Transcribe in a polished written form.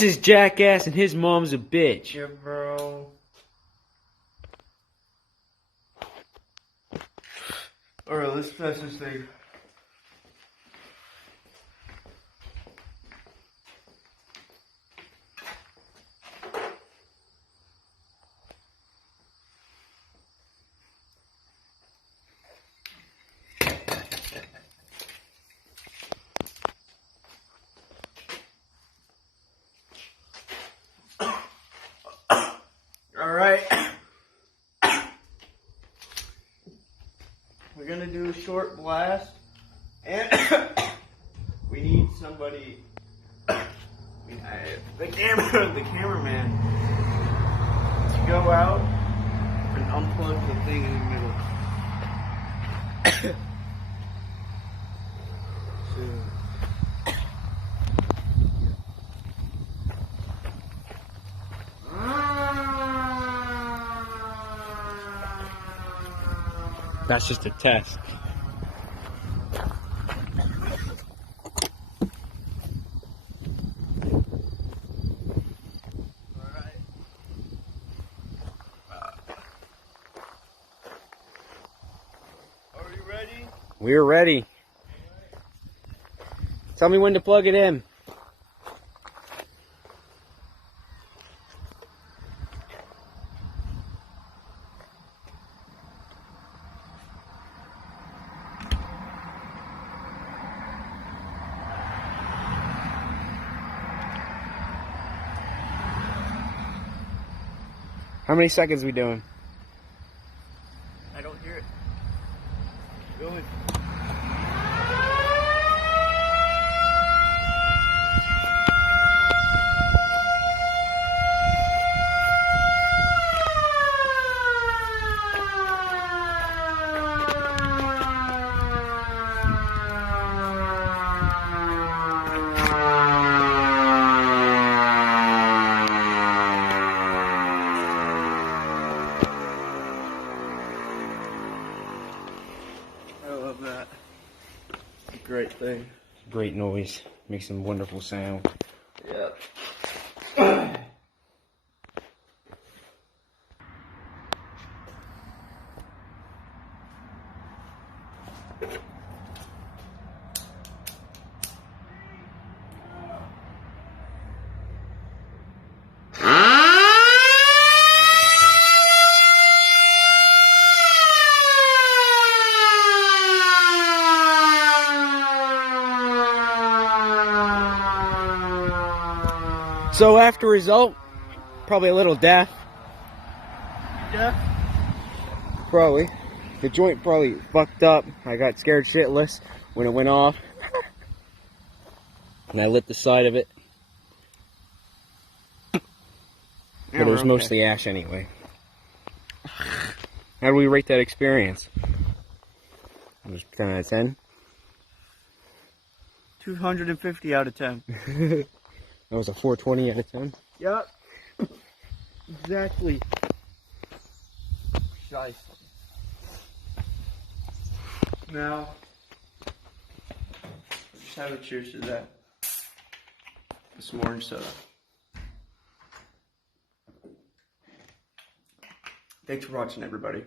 This is Jackass and his mom's a bitch. Yeah, bro. Alright, let's test this thing. Alright. We're gonna do a short blast. And we need somebody, the cameraman, to go out and unplug the thing in the middle. That's just a test. Are you ready? We're ready. Tell me when to plug it in. How many seconds we doing? I don't hear it. Going. I love that. Great thing. Great noise. Makes some wonderful sound. Yep. So after result, probably a little deaf. Yeah. Probably. The joint probably fucked up. I got scared shitless when it went off. And I lit the side of it. But it was mostly ash anyway. How do we rate that experience? It was 10 out of 10. 250 out of 10. That was a 420 out of 10. Yep. Exactly. Nice. Now, let's have a cheers to that. Some orange soda. Thanks for watching, everybody.